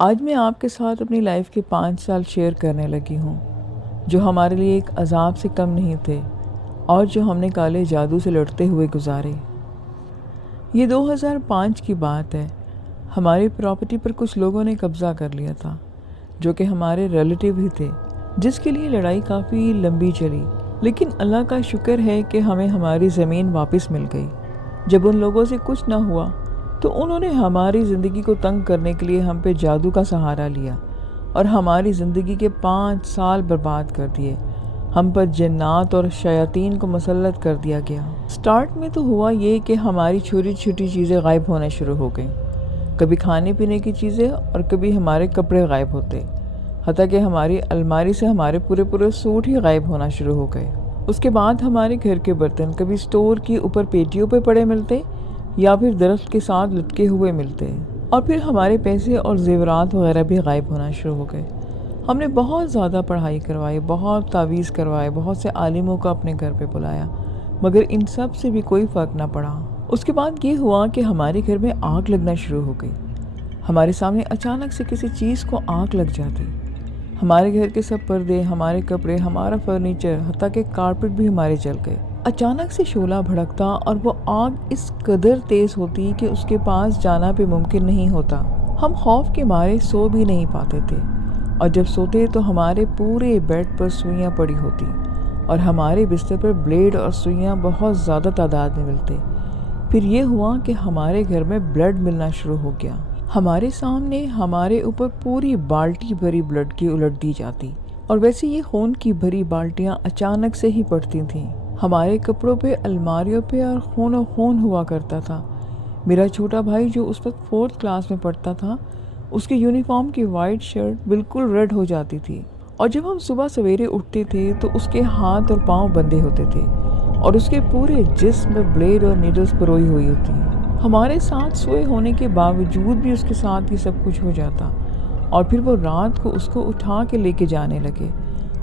آج میں آپ کے ساتھ اپنی لائف کے 5 سال شیئر کرنے لگی ہوں جو ہمارے لیے ایک عذاب سے کم نہیں تھے اور جو ہم نے کالے جادو سے لڑتے ہوئے گزارے۔ یہ 2005 کی بات ہے۔ ہماری پراپرٹی پر کچھ لوگوں نے قبضہ کر لیا تھا جو کہ ہمارے ریلیٹیو ہی تھے، جس کے لیے لڑائی کافی لمبی چلی، لیکن اللہ کا شکر ہے کہ ہمیں ہماری زمین واپس مل گئی۔ جب ان لوگوں سے کچھ نہ ہوا تو انہوں نے ہماری زندگی کو تنگ کرنے کے لیے ہم پہ جادو کا سہارا لیا اور ہماری زندگی کے 5 سال برباد کر دیے۔ ہم پر جنات اور شیاطین کو مسلط کر دیا گیا۔ سٹارٹ میں تو ہوا یہ کہ ہماری چھوٹی چھوٹی چیزیں غائب ہونا شروع ہو گئیں، کبھی کھانے پینے کی چیزیں اور کبھی ہمارے کپڑے غائب ہوتے، حتیٰ کہ ہماری الماری سے ہمارے پورے سوٹ ہی غائب ہونا شروع ہو گئے۔ اس کے بعد ہمارے گھر کے برتن کبھی سٹور کی اوپر پیٹیوں پہ پڑے ملتے یا پھر درخت کے ساتھ لٹکے ہوئے ملتے، اور پھر ہمارے پیسے اور زیورات وغیرہ بھی غائب ہونا شروع ہو گئے۔ ہم نے بہت زیادہ پڑھائی کروائی، بہت تعویذ کروائے، بہت سے عالموں کو اپنے گھر پہ بلایا، مگر ان سب سے بھی کوئی فرق نہ پڑا۔ اس کے بعد یہ ہوا کہ ہمارے گھر میں آگ لگنا شروع ہو گئی۔ ہمارے سامنے اچانک سے کسی چیز کو آگ لگ جاتی۔ ہمارے گھر کے سب پردے، ہمارے کپڑے، ہمارا فرنیچر، حتیٰ کہ کارپٹ بھی ہمارے جل گئے۔ اچانک سے شعلہ بھڑکتا اور وہ آگ اس قدر تیز ہوتی کہ اس کے پاس جانا بھی ممکن نہیں ہوتا۔ ہم خوف کے مارے سو بھی نہیں پاتے تھے، اور جب سوتے تو ہمارے پورے بیڈ پر سوئیاں پڑی ہوتی اور ہمارے بستر پر بلیڈ اور سوئیاں بہت زیادہ تعداد میں ملتے۔ پھر یہ ہوا کہ ہمارے گھر میں بلڈ ملنا شروع ہو گیا۔ ہمارے سامنے ہمارے اوپر پوری بالٹی بھری بلڈ کی الٹ دی جاتی، اور ویسے یہ خون کی بھری بالٹیاں اچانک سے ہی پڑتی تھیں۔ ہمارے کپڑوں پہ، الماریوں پہ اور خون ہوا کرتا تھا۔ میرا چھوٹا بھائی جو اس وقت 4th کلاس میں پڑھتا تھا، اس کی یونیفارم کی وائٹ شرٹ بالکل ریڈ ہو جاتی تھی، اور جب ہم صبح سویرے اٹھتے تھے تو اس کے ہاتھ اور پاؤں بندھے ہوتے تھے اور اس کے پورے جسم میں بلیڈ اور نیڈلز پروئی ہوئی ہوتی ہیں۔ ہمارے ساتھ سوئے ہونے کے باوجود بھی اس کے ساتھ یہ سب کچھ ہو جاتا، اور پھر وہ رات کو اس کو اٹھا کے لے کے جانے لگے،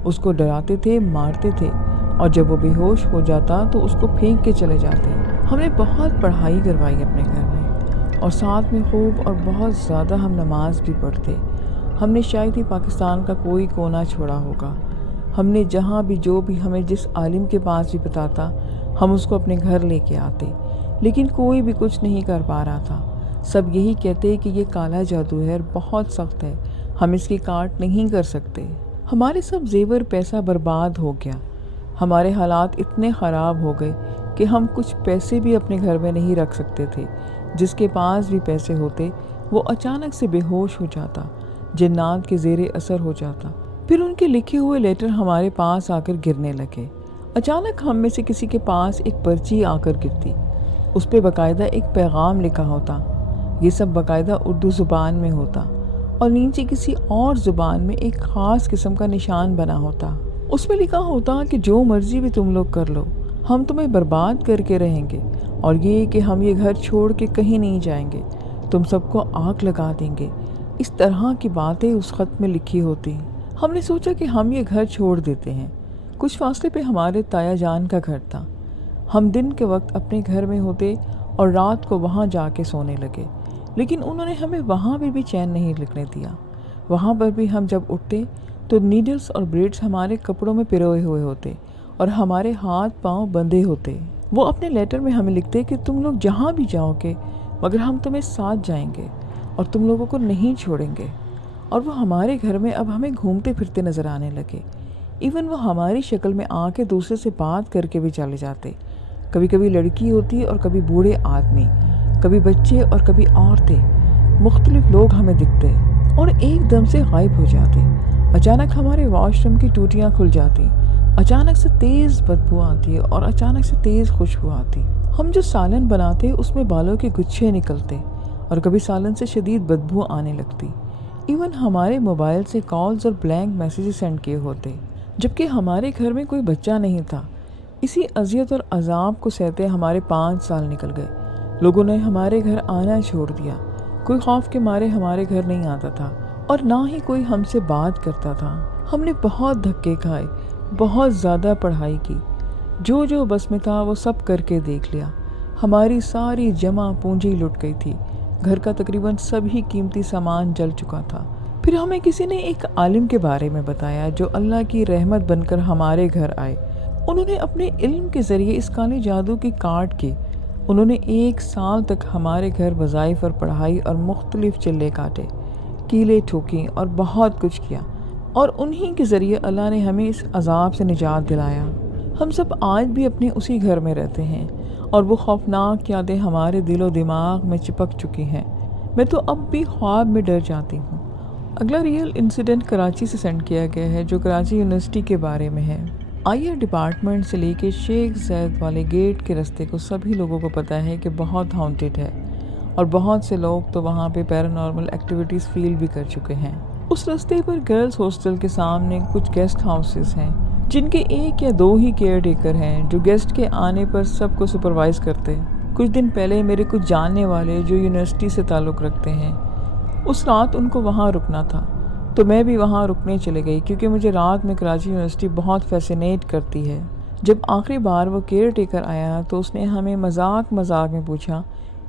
اس کو ڈراتے تھے، مارتے تھے، اور جب وہ بے ہوش ہو جاتا تو اس کو پھینک کے چلے جاتے۔ ہم نے بہت پڑھائی کروائی اپنے گھر میں، اور ساتھ میں خوب اور بہت زیادہ ہم نماز بھی پڑھتے۔ ہم نے شاید ہی پاکستان کا کوئی کونا چھوڑا ہوگا۔ ہم نے جہاں بھی جو بھی ہمیں جس عالم کے پاس بھی بتاتا، ہم اس کو اپنے گھر لے کے آتے، لیکن کوئی بھی کچھ نہیں کر پا رہا تھا۔ سب یہی کہتے کہ یہ کالا جادو ہے، بہت سخت ہے، ہم اس کی کاٹ نہیں کر سکتے۔ ہمارے سب زیور پیسہ برباد ہو گیا۔ ہمارے حالات اتنے خراب ہو گئے کہ ہم کچھ پیسے بھی اپنے گھر میں نہیں رکھ سکتے تھے۔ جس کے پاس بھی پیسے ہوتے وہ اچانک سے بے ہوش ہو جاتا، جنات کے زیر اثر ہو جاتا۔ پھر ان کے لکھے ہوئے لیٹر ہمارے پاس آ کر گرنے لگے۔ اچانک ہم میں سے کسی کے پاس ایک پرچی آ کر گرتی، اس پہ باقاعدہ ایک پیغام لکھا ہوتا، یہ سب باقاعدہ اردو زبان میں ہوتا، اور نیچے کسی اور زبان میں ایک خاص قسم کا نشان بنا ہوتا۔ اس میں لکھا ہوتا کہ جو مرضی بھی تم لوگ کر لو، ہم تمہیں برباد کر کے رہیں گے، اور یہ کہ ہم یہ گھر چھوڑ کے کہیں نہیں جائیں گے، تم سب کو آگ لگا دیں گے۔ اس طرح کی باتیں اس خط میں لکھی ہوتی۔ ہم نے سوچا کہ ہم یہ گھر چھوڑ دیتے ہیں۔ کچھ فاصلے پہ ہمارے تایا جان کا گھر تھا۔ ہم دن کے وقت اپنے گھر میں ہوتے اور رات کو وہاں جا کے سونے لگے، لیکن انہوں نے ہمیں وہاں بھی چین نہیں لگنے دیا۔ وہاں پر بھی ہم جب اٹھتے تو نیڈلز اور بلیڈز ہمارے کپڑوں میں پروئے ہوئے ہوتے اور ہمارے ہاتھ پاؤں بندھے ہوتے۔ وہ اپنے لیٹر میں ہمیں لکھتے کہ تم لوگ جہاں بھی جاؤ گے مگر ہم تمہیں ساتھ جائیں گے اور تم لوگوں کو نہیں چھوڑیں گے۔ اور وہ ہمارے گھر میں اب ہمیں گھومتے پھرتے نظر آنے لگے۔ ایون وہ ہماری شکل میں آ کے دوسرے سے بات کر کے بھی چلے جاتے۔ کبھی کبھی لڑکی ہوتی اور کبھی بوڑھے آدمی، کبھی بچے اور کبھی عورتیں، مختلف لوگ ہمیں دکھتے اور ایک دم سے غائب ہو جاتے۔ اچانک ہمارے واش روم کی ٹوٹیاں کھل جاتی، اچانک سے تیز بدبو آتی اور اچانک سے تیز خوشبو آتی۔ ہم جو سالن بناتے اس میں بالوں کے گچھے نکلتے اور کبھی سالن سے شدید بدبو آنے لگتی۔ ایون ہمارے موبائل سے کالز اور بلینک میسیجز سینڈ کیے ہوتے، جبکہ ہمارے گھر میں کوئی بچہ نہیں تھا۔ اسی اذیت اور عذاب کو سہتے ہمارے 5 سال نکل گئے۔ لوگوں نے ہمارے گھر آنا چھوڑ دیا، کوئی خوف کے مارے ہمارے گھر نہیں آتا تھا اور نہ ہی کوئی ہم سے بات کرتا تھا۔ ہم نے بہت دھکے کھائے، بہت زیادہ پڑھائی کی، جو بس میں تھا وہ سب کر کے دیکھ لیا۔ ہماری ساری جمع پونجی لٹ گئی تھی، گھر کا تقریباً سبھی قیمتی سامان جل چکا تھا۔ پھر ہمیں کسی نے ایک عالم کے بارے میں بتایا جو اللہ کی رحمت بن کر ہمارے گھر آئے۔ انہوں نے اپنے علم کے ذریعے اس کالے جادو کی کاٹ کے انہوں نے 1 سال تک ہمارے گھر وظائف اور پڑھائی اور مختلف چلے کاٹے، کیلیں ٹھوکیں اور بہت کچھ کیا، اور انہی کے ذریعے اللہ نے ہمیں اس عذاب سے نجات دلایا۔ ہم سب آج بھی اپنے اسی گھر میں رہتے ہیں اور وہ خوفناک یادیں ہمارے دل و دماغ میں چپک چکی ہیں۔ میں تو اب بھی خواب میں ڈر جاتی ہوں۔ اگلا ریئل انسیڈنٹ کراچی سے سینڈ کیا گیا ہے، جو کراچی یونیورسٹی کے بارے میں ہے۔ آئر ڈپارٹمنٹ سے لے کے شیخ زید والے گیٹ کے رستے کو سبھی لوگوں کو پتہ ہے کہ بہت ہانٹڈ ہے، اور بہت سے لوگ تو وہاں پہ پیرانارمل ایکٹیویٹیز فیل بھی کر چکے ہیں۔ اس رستے پر گرلز ہاسٹل کے سامنے کچھ گیسٹ ہاؤسز ہیں جن کے 1 یا 2 ہی کیئر ٹیکر ہیں جو گیسٹ کے آنے پر سب کو سپروائز کرتے۔ کچھ دن پہلے میرے کچھ جاننے والے جو یونیورسٹی سے تعلق رکھتے ہیں، اس رات ان کو وہاں رکنا تھا، تو میں بھی وہاں رکنے چلے گئی کیونکہ مجھے رات میں کراچی یونیورسٹی بہت فیسینیٹ کرتی ہے۔ جب آخری بار وہ کیئر ٹیکر آیا تو اس نے ہمیں مذاق میں پوچھا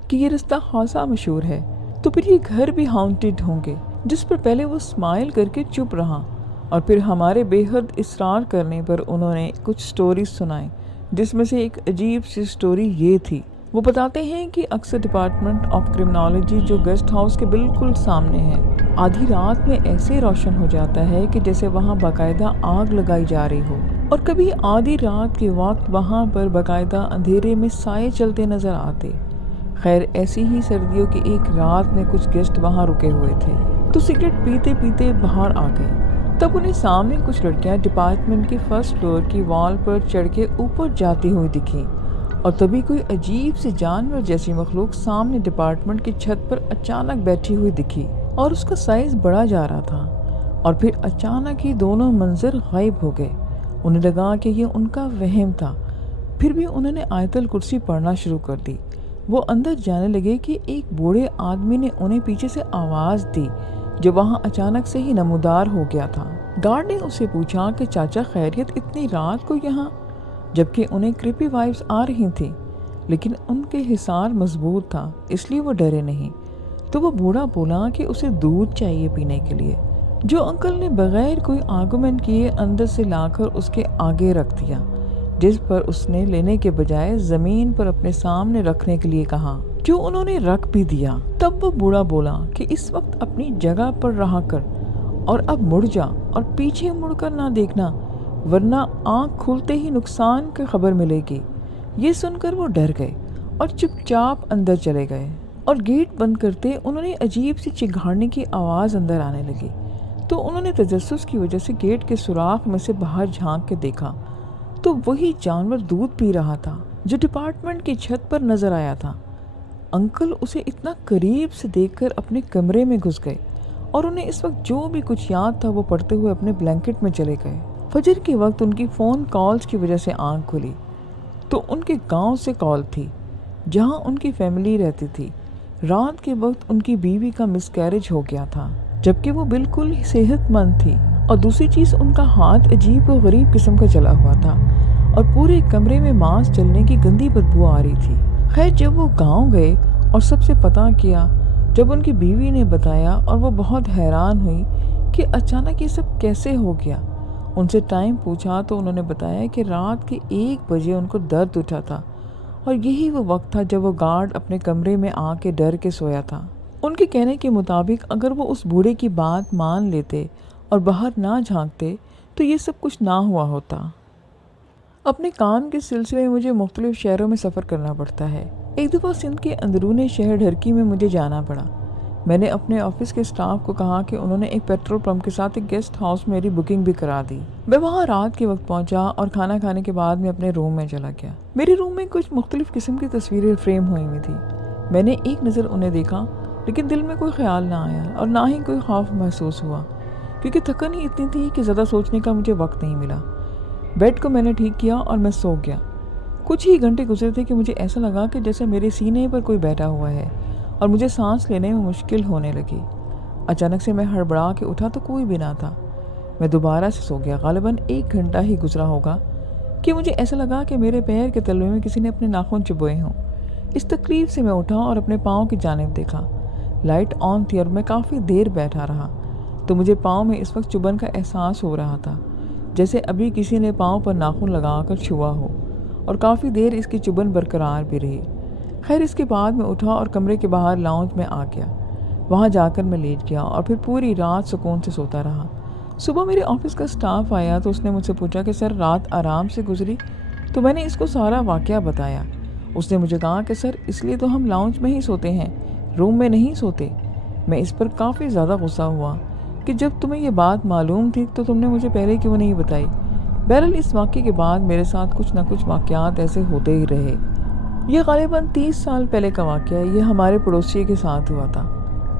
کہ یہ رستہ خاصا مشہور ہے، تو پھر یہ گھر بھی ہانٹڈ ہوں گے، جس پر پہلے وہ اسمائل کر کے چپ رہا، اور پھر ہمارے بے حد اصرار کرنے پر انہوں نے کچھ سٹوریز سنائیں، جس میں سے ایک عجیب سی سٹوری یہ تھی۔ وہ بتاتے ہیں کہ اکثر ڈپارٹمنٹ آف کرمنالوجی جو گیسٹ ہاؤس کے بالکل سامنے ہے، آدھی رات میں ایسے روشن ہو جاتا ہے کہ جیسے وہاں باقاعدہ آگ لگائی جا رہی ہو، اور کبھی آدھی رات کے وقت وہاں پر باقاعدہ اندھیرے میں سائے چلتے نظر آتے۔ خیر ایسی ہی سردیوں کی ایک رات میں کچھ گیسٹ وہاں رکے ہوئے تھے، تو سگریٹ پیتے پیتے باہر آ گئے۔ تب انہیں سامنے کچھ لڑکیاں ڈپارٹمنٹ کے 1st فلور کی وال پر چڑھ کے اوپر جاتی ہوئی دکھیں، اور تبھی کوئی عجیب سی جانور جیسی مخلوق سامنے ڈپارٹمنٹ کی چھت پر اچانک بیٹھی ہوئی دکھی، اور اس کا سائز بڑا جا رہا تھا، اور پھر اچانک ہی دونوں منظر غائب ہو گئے۔ انہیں لگا کہ یہ ان کا وہم تھا، پھر بھی انہوں نے آیت الکرسی پڑھنا شروع کر دی۔ وہ اندر جانے لگے کہ ایک بوڑھے آدمی نے انہیں پیچھے سے آواز دی جو وہاں اچانک سے ہی نمودار ہو گیا تھا۔ گارڈ نے اسے پوچھا کہ چاچا خیریت اتنی رات کو یہاں، جبکہ انہیں کریپی وائبس آ رہی تھیں، لیکن ان کے حصار مضبوط تھا اس لیے وہ ڈرے نہیں۔ تو وہ بوڑھا بولا کہ اسے دودھ چاہیے پینے کے لیے، جو انکل نے بغیر کوئی آرگومنٹ کیے اندر سے لا کر اس کے آگے رکھ دیا، جس پر اس نے لینے کے بجائے زمین پر اپنے سامنے رکھنے کے لیے کہا، جو انہوں نے رکھ بھی دیا۔ تب وہ بوڑھا بولا کہ اس وقت اپنی جگہ پر رہا کر، اور اب مڑ جا اور پیچھے مڑ کر نہ دیکھنا، ورنہ آنکھ کھلتے ہی نقصان کی خبر ملے گی۔ یہ سن کر وہ ڈر گئے اور چپ چاپ اندر چلے گئے، اور گیٹ بند کرتے انہوں نے عجیب سی چنگھاڑنے کی آواز اندر آنے لگی، تو انہوں نے تجسس کی وجہ سے گیٹ کے سوراخ میں سے باہر جھانک کے دیکھا، تو وہی جانور دودھ پی رہا تھا جو ڈپارٹمنٹ کی چھت پر نظر آیا تھا۔ انکل اسے اتنا قریب سے دیکھ کر اپنے کمرے میں گھس گئے، اور انہیں اس وقت جو بھی کچھ یاد تھا وہ پڑھتے ہوئے اپنے بلینکٹ میں چلے گئے۔ فجر کے وقت ان کی فون کالز کی وجہ سے آنکھ کھلی، تو ان کے گاؤں سے کال تھی جہاں ان کی فیملی رہتی تھی۔ رات کے وقت ان کی بیوی کا مس کیریج ہو گیا تھا، جبکہ وہ بالکل صحت مند تھی، اور دوسری چیز ان کا ہاتھ عجیب و غریب قسم کا چلا ہوا تھا، اور پورے کمرے میں ماس جلنے کی گندی بدبو آ رہی تھی۔ خیر جب وہ گاؤں گئے اور سب سے پتہ کیا، جب ان کی بیوی نے بتایا، اور وہ بہت حیران ہوئی کہ اچانک یہ سب کیسے ہو گیا۔ ان سے ٹائم پوچھا تو انہوں نے بتایا کہ رات کے 1 بجے ان کو درد اٹھا تھا، اور یہی وہ وقت تھا جب وہ گارڈ اپنے کمرے میں آ کے ڈر کے سویا تھا۔ ان کے کہنے کے مطابق اگر وہ اس بوڑھے کی بات مان لیتے اور باہر نہ جھانکتے تو یہ سب کچھ نہ ہوا ہوتا۔ اپنے کام کے سلسلے میں مجھے مختلف شہروں میں سفر کرنا پڑتا ہے۔ ایک دفعہ سندھ کے اندرون شہر ڈھرکی میں مجھے جانا پڑا۔ میں نے اپنے آفس کے اسٹاف کو کہا کہ انہوں نے ایک پیٹرول پمپ کے ساتھ ایک گیسٹ ہاؤس میں میری بکنگ بھی کرا دی۔ میں وہاں رات کے وقت پہنچا اور کھانا کھانے کے بعد میں اپنے روم میں چلا گیا۔ میرے روم میں کچھ مختلف قسم کی تصویریں فریم ہوئی ہوئی تھی۔ میں نے ایک نظر انہیں دیکھا، لیکن دل میں کوئی خیال نہ آیا اور نہ ہی کوئی خوف محسوس ہوا، کیونکہ تھکن ہی اتنی تھی کہ زیادہ سوچنے کا مجھے وقت نہیں ملا۔ بیڈ کو میں نے ٹھیک کیا اور میں سو گیا۔ کچھ ہی گھنٹے گزرے تھے کہ مجھے ایسا لگا کہ جیسے میرے سینے پر کوئی بیٹھا ہوا ہے اور مجھے سانس لینے میں مشکل ہونے لگی۔ اچانک سے میں ہڑبڑا کے اٹھا تو کوئی بھی نہ تھا۔ میں دوبارہ سے سو گیا۔ غالباً 1 گھنٹہ ہی گزرا ہوگا کہ مجھے ایسا لگا کہ میرے پیر کے تلوے میں کسی نے اپنے ناخن چبوئے ہوں۔ اس تکلیف سے میں اٹھا اور اپنے پاؤں کی جانب دیکھا۔ لائٹ آن تھی اور میں کافی دیر بیٹھا رہا تو مجھے پاؤں میں اس وقت چبھن کا احساس ہو رہا تھا، جیسے ابھی کسی نے پاؤں پر ناخن لگا کر چھوا ہو، اور کافی دیر اس کی چبھن برقرار بھی رہی۔ خیر اس کے بعد میں اٹھا اور کمرے کے باہر لاؤنج میں آ گیا۔ وہاں جا کر میں لیٹ گیا اور پھر پوری رات سکون سے سوتا رہا۔ صبح میرے آفس کا سٹاف آیا تو اس نے مجھ سے پوچھا کہ سر رات آرام سے گزری؟ تو میں نے اس کو سارا واقعہ بتایا۔ اس نے مجھے کہا کہ سر اس لیے تو ہم لاؤنج میں ہی سوتے ہیں، روم میں نہیں سوتے۔ میں اس پر کافی زیادہ غصہ ہوا کہ جب تمہیں یہ بات معلوم تھی تو تم نے مجھے پہلے کیوں نہیں بتائی۔ بہرحال اس واقعے کے بعد میرے ساتھ کچھ نہ کچھ واقعات ایسے ہوتے ہی رہے۔ یہ غالباً 30 سال پہلے کا واقعہ ہے۔ یہ ہمارے پڑوسی کے ساتھ ہوا تھا۔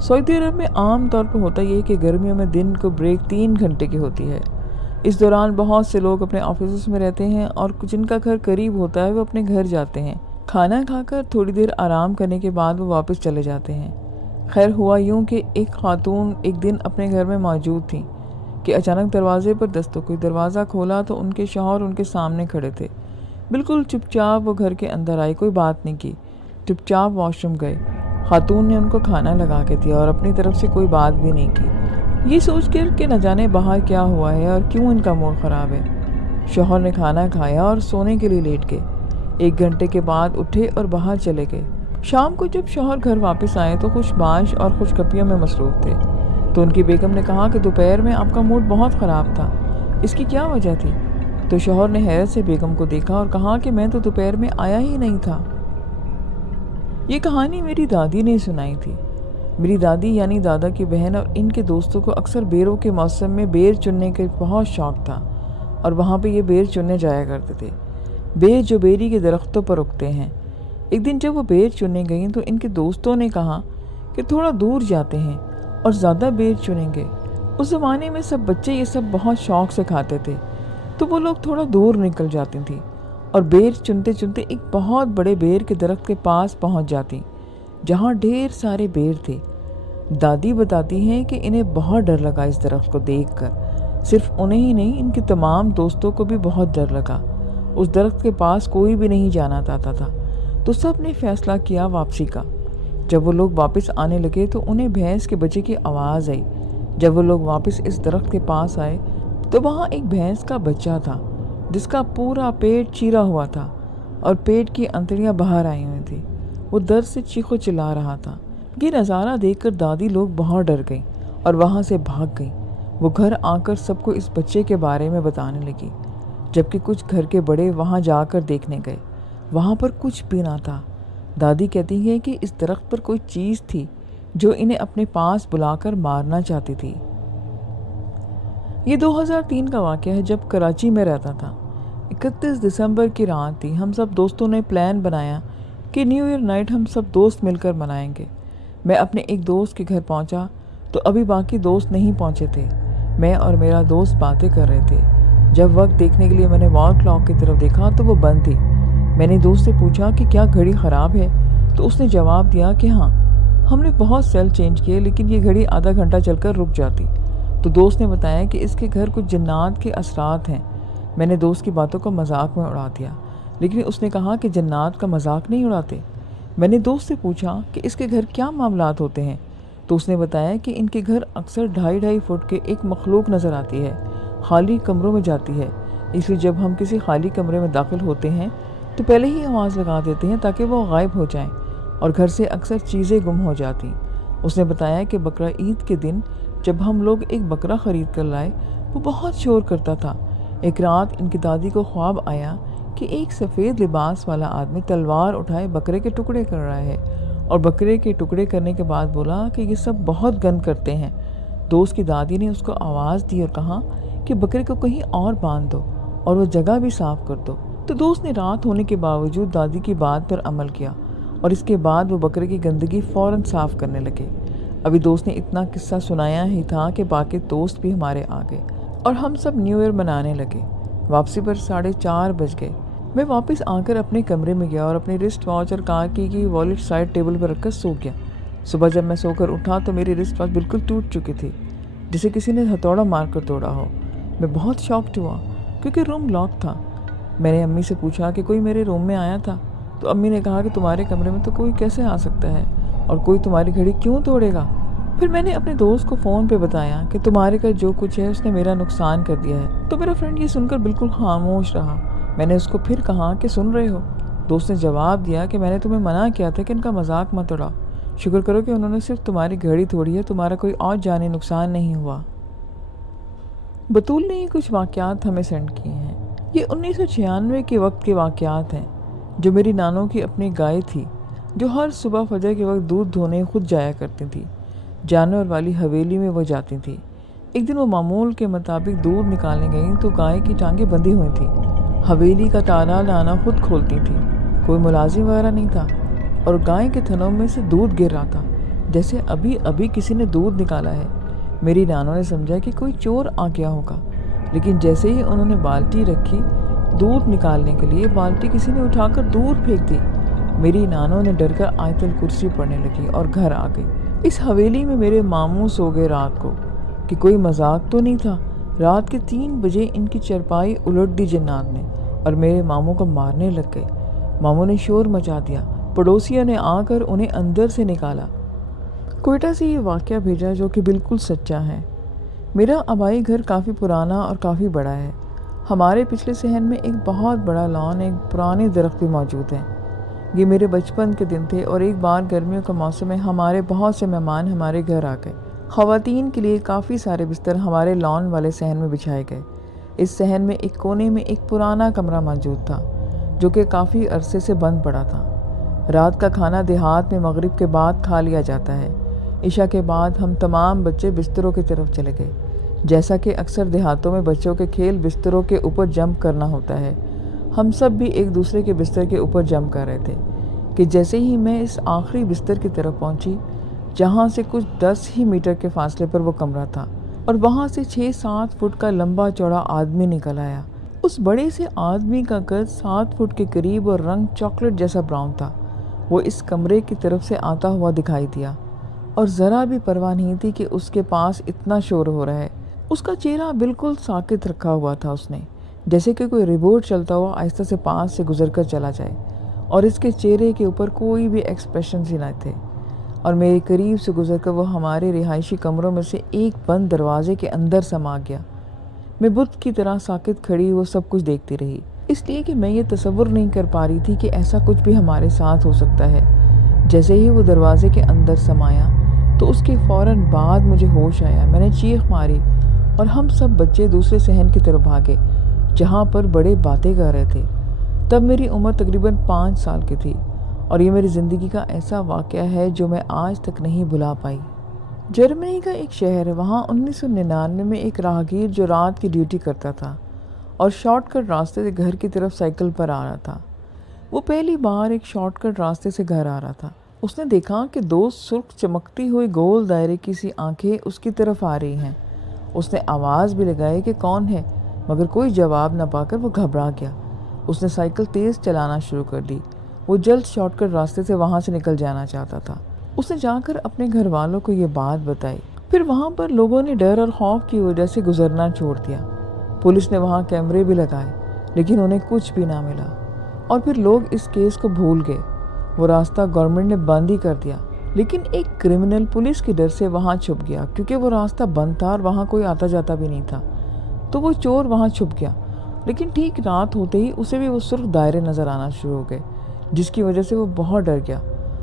سعودی عرب میں عام طور پر ہوتا یہ کہ گرمیوں میں دن کو بریک 3 گھنٹے کی ہوتی ہے۔ اس دوران بہت سے لوگ اپنے آفیسز میں رہتے ہیں اور جن کا گھر قریب ہوتا ہے وہ اپنے گھر جاتے ہیں، کھانا کھا کر تھوڑی دیر آرام کرنے کے بعد وہ واپس چلے جاتے ہیں۔ خیر ہوا یوں کہ ایک خاتون ایک دن اپنے گھر میں موجود تھیں کہ اچانک دروازے پر دستک ہوئی۔ دروازہ کھولا تو ان کے شوہر ان کے سامنے کھڑے تھے۔ بالکل چپ چاپ وہ گھر کے اندر آئی، کوئی بات نہیں کی، چپ چاپ واش روم گئے۔ خاتون نے ان کو کھانا لگا کے دیا اور اپنی طرف سے کوئی بات بھی نہیں کی، یہ سوچ کر کہ نہ جانے باہر کیا ہوا ہے اور کیوں ان کا موڈ خراب ہے۔ شوہر نے کھانا کھایا اور سونے کے لیے لیٹ گئے۔ 1 گھنٹے کے بعد اٹھے اور باہر چلے گئے۔ شام کو جب شوہر گھر واپس آئے تو خوش باش اور خوش گپیوں میں مصروف تھے۔ تو ان کی بیگم نے کہا کہ دوپہر میں آپ کا موڈ بہت خراب تھا، اس کی کیا وجہ تھی؟ تو شوہر نے حیرت سے بیگم کو دیکھا اور کہا کہ میں تو دوپہر میں آیا ہی نہیں تھا۔ یہ کہانی میری دادی نے سنائی تھی۔ میری دادی یعنی دادا کی بہن اور ان کے دوستوں کو اکثر بیروں کے موسم میں بیر چننے کے بہت شوق تھا اور وہاں پہ یہ بیر چننے جایا کرتے تھے۔ بیر جو بیری کے درختوں پر اگتے ہیں۔ ایک دن جب وہ بیر چننے گئیں تو ان کے دوستوں نے کہا کہ تھوڑا دور جاتے ہیں اور زیادہ بیر چنیں گے۔ اس زمانے میں سب بچے یہ سب بہت شوق سے کھاتے تھے، تو وہ لوگ تھوڑا دور نکل جاتی تھیں اور بیر چنتے چنتے ایک بہت بڑے بیر کے درخت کے پاس پہنچ جاتی جہاں ڈھیر سارے بیر تھے۔ دادی بتاتی ہیں کہ انہیں بہت ڈر لگا اس درخت کو دیکھ کر۔ صرف انہیں ہی نہیں، ان کے تمام دوستوں کو بھی بہت ڈر لگا۔ اس درخت کے پاس کوئی بھی نہیں جانا چاہتا تھا، تو سب نے فیصلہ کیا واپسی کا۔ جب وہ لوگ واپس آنے لگے تو انہیں بھینس کے بچے کی آواز آئی۔ جب وہ لوگ واپس اس درخت کے پاس آئے تو وہاں ایک بھینس کا بچہ تھا جس کا پورا پیٹ چیرا ہوا تھا اور پیٹ کی انتڑیاں باہر آئی ہوئی تھی۔ وہ درد سے چیخو چلا رہا تھا۔ یہ نظارہ دیکھ کر دادی لوگ بہت ڈر گئیں اور وہاں سے بھاگ گئیں۔ وہ گھر آ کر سب کو اس بچے کے بارے میں بتانے لگی، جبکہ کچھ گھر کے بڑے وہاں جا کر دیکھنے گئے۔ وہاں پر کچھ بھی نہ تھا۔ دادی کہتی ہے کہ اس درخت پر کوئی چیز تھی جو انہیں اپنے پاس بلا کر مارنا چاہتی تھی۔ یہ 2003 کا واقعہ ہے جب کراچی میں رہتا تھا۔ 31 دسمبر کی رات تھی۔ ہم سب دوستوں نے پلان بنایا کہ نیو ایئر نائٹ ہم سب دوست مل کر منائیں گے۔ میں اپنے ایک دوست کے گھر پہنچا تو ابھی باقی دوست نہیں پہنچے تھے۔ میں اور میرا دوست باتیں کر رہے تھے۔ جب وقت دیکھنے کے لیے میں نے وال کلاک کی طرف دیکھا تو وہ بند تھی۔ میں نے دوست سے پوچھا کہ کیا گھڑی خراب ہے؟ تو اس نے جواب دیا کہ ہاں، ہم نے بہت سیل چینج کیے لیکن یہ گھڑی آدھا گھنٹہ چل کر رک جاتی۔ تو دوست نے بتایا کہ اس کے گھر کچھ جنات کے اثرات ہیں۔ میں نے دوست کی باتوں کو مذاق میں اڑا دیا، لیکن اس نے کہا کہ جنات کا مذاق نہیں اڑاتے۔ میں نے دوست سے پوچھا کہ اس کے گھر کیا معاملات ہوتے ہیں؟ تو اس نے بتایا کہ ان کے گھر اکثر 2.5 فٹ کے ایک مخلوق نظر آتی ہے، خالی کمروں میں جاتی ہے۔ اس لیے جب ہم کسی خالی کمرے میں داخل ہوتے ہیں تو پہلے ہی آواز لگا دیتے ہیں تاکہ وہ غائب ہو جائیں، اور گھر سے اکثر چیزیں گم ہو جاتی۔ اس نے بتایا کہ بقرہ عید کے دن جب ہم لوگ ایک بکرا خرید کر لائے، وہ بہت شور کرتا تھا۔ ایک رات ان کی دادی کو خواب آیا کہ ایک سفید لباس والا آدمی تلوار اٹھائے بکرے کے ٹکڑے کر رہا ہے، اور بکرے کے ٹکڑے کرنے کے بعد بولا کہ یہ سب بہت گند کرتے ہیں۔ دوست کی دادی نے اس کو آواز دی اور کہا کہ بکرے کو کہیں اور باندھ دو اور وہ جگہ بھی صاف کر دو۔ تو دوست نے رات ہونے کے باوجود دادی کی بات پر عمل کیا اور اس کے بعد وہ بکرے کی گندگی فوراً صاف کرنے لگے۔ ابھی دوست نے اتنا قصہ سنایا ہی تھا کہ باقی دوست بھی ہمارے آ گئے اور ہم سب نیو ایئر منانے لگے۔ واپسی پر 4:30 بج گئے۔ میں واپس آ کر اپنے کمرے میں گیا اور اپنی رسٹ واچ اور کار کی والیٹ سائڈ ٹیبل پر رکھ کر سو گیا۔ صبح جب میں سو کر اٹھا تو میری رسٹ واچ بالکل ٹوٹ چکی تھی، جسے کسی نے ہتھوڑا مار کر توڑا ہو۔ میں بہت شاکڈ ہوا کیونکہ روم لاک تھا۔ میں نے امی سے پوچھا کہ کوئی میرے روم میں آیا تھا؟ تو امی نے کہا کہ تمہارے کمرے میں تو کوئی کیسے آ سکتا ہے، اور کوئی تمہاری گھڑی کیوں توڑے گا؟ پھر میں نے اپنے دوست کو فون پہ بتایا کہ تمہارے کا جو کچھ ہے اس نے میرا نقصان کر دیا ہے۔ تو میرا فرینڈ یہ سن کر بالکل خاموش رہا۔ میں نے اس کو پھر کہا کہ سن رہے ہو؟ دوست نے جواب دیا کہ میں نے تمہیں منع کیا تھا کہ ان کا مذاق مت اڑاؤ، شکر کرو کہ انہوں نے صرف تمہاری گھڑی توڑی ہے، تمہارا کوئی اور جانی نقصان نہیں ہوا۔ بطول نے یہ کچھ واقعات ہمیں سینڈ کیے ہیں۔ یہ 1996 کے وقت کے واقعات ہیں، جو میری نانوں کی اپنی گائے تھی جو ہر صبح فجر کے وقت دودھ دھونے خود جایا کرتی تھی۔ جانور والی حویلی میں وہ جاتی تھی۔ ایک دن وہ معمول کے مطابق دودھ نکالنے گئیں تو گائے کی ٹانگیں بندھی ہوئی تھیں۔ حویلی کا تالا لانا خود کھولتی تھی، کوئی ملازم وغیرہ نہیں تھا، اور گائے کے تھنوں میں سے دودھ گر رہا تھا جیسے ابھی کسی نے دودھ نکالا ہے۔ میری نانوں نے سمجھا کہ کوئی چور آ گیا ہوگا، لیکن جیسے ہی انہوں نے بالٹی رکھی دودھ نکالنے کے لیے، بالٹی کسی نے اٹھا کر دور پھینک دی۔ میری نانوں نے ڈر کر آیت الکرسی پڑھنے لگی اور گھر آ گئی۔ اس حویلی میں میرے ماموں سو گئے رات کو، کہ کوئی مذاق تو نہیں تھا۔ رات کے 3 بجے ان کی چرپائی الٹ دی جنات نے اور میرے ماموں کو مارنے لگ گئے۔ ماموں نے شور مچا دیا، پڑوسیوں نے آ کر انہیں اندر سے نکالا۔ کوئٹہ سے یہ واقعہ بھیجا جو کہ بالکل سچا ہے۔ میرا آبائی گھر کافی پرانا اور کافی بڑا ہے۔ ہمارے پچھلے صحن میں ایک بہت بڑا لان، ایک پرانے درخت بھی موجود ہیں۔ یہ میرے بچپن کے دن تھے، اور ایک بار گرمیوں کا موسم میں ہمارے بہت سے مہمان ہمارے گھر آ گئے۔ خواتین کے لیے کافی سارے بستر ہمارے لان والے صحن میں بچھائے گئے۔ اس صحن میں ایک کونے میں ایک پرانا کمرہ موجود تھا جو کہ کافی عرصے سے بند پڑا تھا۔ رات کا کھانا دیہات میں مغرب کے بعد کھا لیا جاتا ہے۔ عشاء کے بعد ہم تمام بچے بستروں کی طرف چلے گئے۔ جیسا کہ اکثر دیہاتوں میں بچوں کے کھیل بستروں کے اوپر جمپ کرنا ہوتا ہے، ہم سب بھی ایک دوسرے کے بستر کے اوپر جمپ کر رہے تھے کہ جیسے ہی میں اس آخری بستر کی طرف پہنچی جہاں سے کچھ 10 ہی میٹر کے فاصلے پر وہ کمرہ تھا، اور وہاں سے 6-7 فٹ کا لمبا چوڑا آدمی نکل آیا۔ اس بڑے سے آدمی کا قد 7 فٹ کے قریب اور رنگ چاکلیٹ جیسا براؤن تھا۔ وہ اس کمرے کی طرف سے آتا ہوا دکھائی دیا، اور ذرا بھی پرواہ نہیں تھی کہ اس کے پاس اتنا شور ہو رہا ہے۔ اس کا چہرہ بالکل ساکت رکھا ہوا تھا، اس نے جیسے کہ کوئی ریبوٹ چلتا ہوا آہستہ سے پاس سے گزر کر چلا جائے، اور اس کے چہرے کے اوپر کوئی بھی ایکسپریشنز ہی نہ تھے۔ اور میرے قریب سے گزر کر وہ ہمارے رہائشی کمروں میں سے ایک بند دروازے کے اندر سما گیا۔ میں بت کی طرح ساکت کھڑی وہ سب کچھ دیکھتی رہی، اس لیے کہ میں یہ تصور نہیں کر پا رہی تھی کہ ایسا کچھ بھی ہمارے ساتھ ہو سکتا ہے۔ جیسے ہی وہ دروازے کے اندر سمایا تو اس کے فوراً بعد مجھے ہوش آیا۔ میں نے چیخ ماری اور ہم سب بچے دوسرے صحن کی طرف بھاگے جہاں پر بڑے باتیں کر رہے تھے۔ تب میری عمر تقریباً 5 سال کی تھی، اور یہ میری زندگی کا ایسا واقعہ ہے جو میں آج تک نہیں بھلا پائی۔ جرمنی کا ایک شہر ہے، وہاں 1999 میں ایک راہگیر جو رات کی ڈیوٹی کرتا تھا اور شارٹ کٹ راستے سے گھر کی طرف سائیکل پر آ رہا تھا۔ وہ پہلی بار ایک شارٹ کٹ راستے سے گھر آ رہا تھا۔ اس نے دیکھا کہ 2 سرخ چمکتی ہوئی گول دائرے کی سی آنکھیں اس کی طرف آ رہی ہیں۔ اس نے آواز بھی لگائی کہ کون ہے، مگر کوئی جواب نہ پا کر وہ گھبرا گیا۔ اس نے سائیکل تیز چلانا شروع کر دی۔ وہ جلد شارٹ کٹ راستے سے وہاں سے نکل جانا چاہتا تھا۔ اس نے جا کر اپنے گھر والوں کو یہ بات بتائی۔ پھر وہاں پر لوگوں نے ڈر اور خوف کی وجہ سے گزرنا چھوڑ دیا۔ پولیس نے وہاں کیمرے بھی لگائے، لیکن انہیں کچھ بھی نہ ملا، اور پھر لوگ اس کیس کو بھول گئے۔ وہ راستہ گورنمنٹ نے بند ہی کر دیا، لیکن ایک کرمنل پولیس کے ڈر سے وہاں چھپ گیا، کیونکہ وہ راستہ بند تھا اور وہاں کوئی آتا جاتا بھی نہیں تھا۔ تو وہ چور وہاں چھپ گیا، لیکن ٹھیک رات ہوتے ہی اسے بھی وہ سرخ دائرے نظر آنا شروع ہو گئے، جس کی وجہ سے وہ بہت ڈر گیا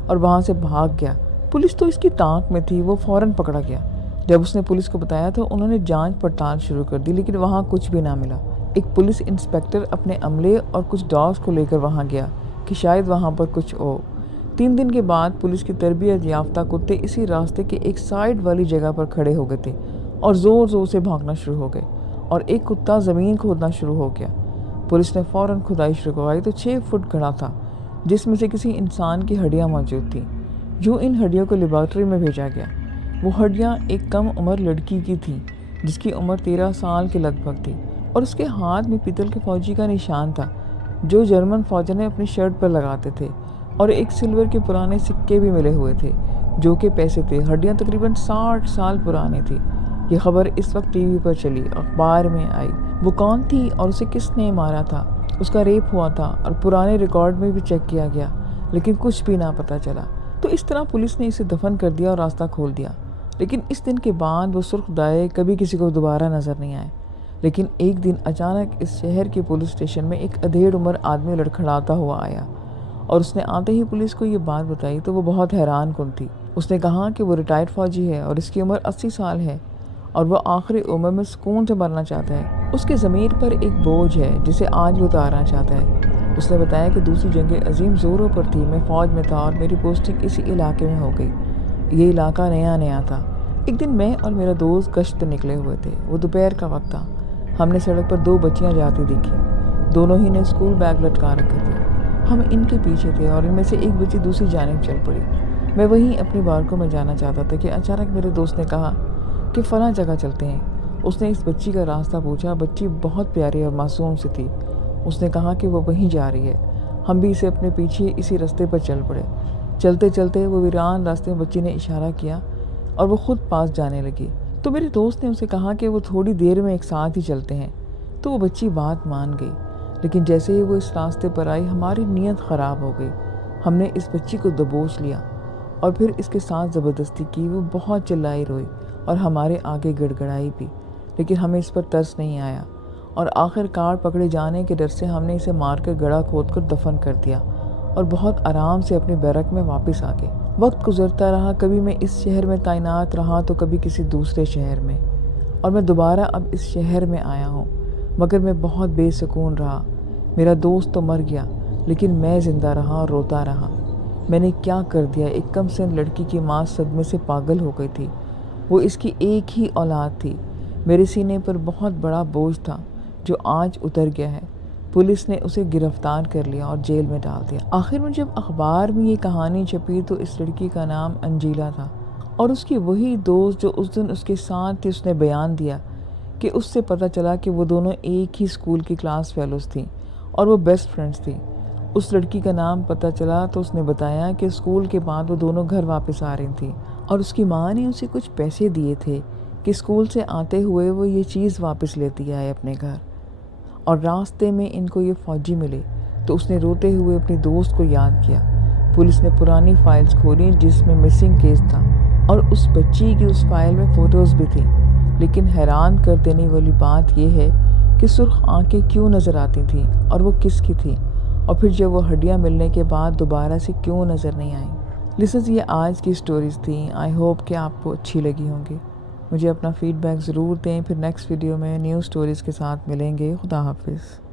اور وہاں سے بھاگ گیا۔ پولیس تو اس کی تانک میں تھی، وہ فوراً پکڑا گیا۔ جب اس نے پولیس کو بتایا تو انہوں نے جانچ پڑتال شروع کر دی، لیکن وہاں کچھ بھی نہ ملا۔ ایک پولیس انسپیکٹر اپنے عملے اور کچھ ڈاگز کو لے کر وہاں گیا کہ شاید وہاں پر کچھ ہو۔ 3 دن کے بعد پولیس کی تربیت یافتہ کتے اسی راستے کے ایک سائیڈ والی جگہ پر کھڑے ہو گئے تھے اور زور زور سے بھاگنا شروع ہو گئے، اور ایک کتا زمین کھودنا شروع ہو گیا۔ پولیس نے فوراً کھدائی شروع کروائی تو 6 فٹ گڑھا تھا جس میں سے کسی انسان کی ہڈیاں موجود تھیں۔ جو ان ہڈیوں کو لیبارٹری میں بھیجا گیا۔ وہ ہڈیاں ایک کم عمر لڑکی کی تھیں جس کی عمر 13 سال کے لگ بھگ تھی، اور اس کے ہاتھ میں پیتل کے فوجی کا نشان تھا جو جرمن فوجی نے اپنی شرٹ پر لگاتے تھے، اور ایک سلور کے پرانے سکے بھی ملے ہوئے تھے جو کہ پیسے تھے۔ ہڈیاں تقریباً 60 سال پرانی تھی۔ یہ خبر اس وقت ٹی وی پر چلی، اخبار میں آئی۔ وہ کون تھی اور اسے کس نے مارا تھا؟ اس کا ریپ ہوا تھا اور پرانے ریکارڈ میں بھی چیک کیا گیا، لیکن کچھ بھی نہ پتہ چلا۔ تو اس طرح پولیس نے اسے دفن کر دیا اور راستہ کھول دیا۔ لیکن اس دن کے بعد وہ سرخ دائے کبھی کسی کو دوبارہ نظر نہیں آئے۔ لیکن ایک دن اچانک اس شہر کے پولیس اسٹیشن میں ایک ادھیڑ عمر آدمی لڑکھڑاتا ہوا آیا، اور اس نے آتے ہی پولیس کو یہ بات بتائی تو وہ بہت حیران کن تھی۔ اس نے کہا کہ وہ ریٹائرڈ فوجی ہے اور اس کی عمر 80 سال ہے اور وہ آخری عمر میں سکون سے مرنا چاہتا ہے۔ اس کے ضمیر پر ایک بوجھ ہے جسے آج وہ اتارنا چاہتا ہے۔ اس نے بتایا کہ دوسری جنگ عظیم زوروں پر تھی، میں فوج میں تھا اور میری پوسٹنگ اسی علاقے میں ہو گئی۔ یہ علاقہ نیا تھا۔ ایک دن میں اور میرا دوست گشت پہ نکلے ہوئے تھے۔ وہ دوپہر کا وقت تھا۔ ہم نے سڑک پر 2 بچیاں جاتی دیکھی۔ دونوں ہی نے اسکول بیگ لٹکا رکھے تھے۔ ہم ان کے پیچھے تھے اور ان میں سے ایک بچی دوسری جانب چل پڑی۔ میں وہیں اپنی بارکوں میں جانا چاہتا تھا کہ اچانک میرے دوست نے کہا کہ فلاں جگہ چلتے ہیں۔ اس نے اس بچی کا راستہ پوچھا۔ بچی بہت پیاری اور معصوم سی تھی۔ اس نے کہا کہ وہ وہیں جا رہی ہے۔ ہم بھی اسے اپنے پیچھے اسی راستے پر چل پڑے۔ چلتے چلتے وہ ویران راستے میں بچی نے اشارہ کیا اور وہ خود پاس جانے لگی۔ تو میرے دوست نے اسے کہا کہ وہ تھوڑی دیر میں ایک ساتھ ہی چلتے ہیں۔ تو وہ بچی بات مان گئی۔ لیکن جیسے ہی وہ اس راستے پر آئی ہماری نیت خراب ہو گئی۔ ہم نے اس بچی کو دبوچ لیا اور پھر اس کے ساتھ زبردستی کی۔ وہ بہت چلائی روئی اور ہمارے آگے گڑ گڑائی بھی، لیکن ہمیں اس پر ترس نہیں آیا اور آخر کار پکڑے جانے کے ڈر سے ہم نے اسے مار کر گڑھا کھود کر دفن کر دیا اور بہت آرام سے اپنے بیرک میں واپس آ گئے۔ وقت گزرتا رہا، کبھی میں اس شہر میں تعینات رہا تو کبھی کسی دوسرے شہر میں، اور میں دوبارہ اب اس شہر میں آیا ہوں، مگر میں بہت بے سکون رہا۔ میرا دوست تو مر گیا لیکن میں زندہ رہا اور روتا رہا۔ میں نے کیا کر دیا؟ ایک کم سن لڑکی کی ماں صدمے سے پاگل ہو گئی تھی۔ وہ اس کی ایک ہی اولاد تھی۔ میرے سینے پر بہت بڑا بوجھ تھا جو آج اتر گیا ہے۔ پولیس نے اسے گرفتار کر لیا اور جیل میں ڈال دیا۔ آخر میں جب اخبار میں یہ کہانی چھپی تو اس لڑکی کا نام انجیلا تھا، اور اس کی وہی دوست جو اس دن اس کے ساتھ تھی، اس نے بیان دیا کہ اس سے پتہ چلا کہ وہ دونوں ایک ہی اسکول کی کلاس فیلوز تھیں اور وہ بیسٹ فرینڈز تھیں۔ اس لڑکی کا نام پتہ چلا تو اس نے بتایا کہ اسکول کے بعد وہ دونوں گھر واپس آ رہی تھیں اور اس کی ماں نے اسے کچھ پیسے دیے تھے کہ اسکول سے آتے ہوئے وہ یہ چیز واپس لیتی آئے اپنے گھر۔ اور راستے میں ان کو یہ فوجی ملے تو اس نے روتے ہوئے اپنی دوست کو یاد کیا۔ پولیس نے پرانی فائلز کھولی جس میں مسنگ کیس تھا اور اس بچی کی اس فائل میں فوٹوز بھی تھیں، لیکن حیران کر دینے والی بات یہ ہے کہ سرخ آنکھیں کیوں نظر آتی تھیں اور وہ کس کی تھیں، اور پھر جب وہ ہڈیاں ملنے کے بعد دوبارہ سے کیوں نظر نہیں آئیں۔ لسنرز، یہ آج کی سٹوریز تھیں۔ آئی ہوپ کہ آپ کو اچھی لگی ہوں گی۔ مجھے اپنا فیڈ بیک ضرور دیں۔ پھر نیکسٹ ویڈیو میں نیو سٹوریز کے ساتھ ملیں گے۔ خدا حافظ۔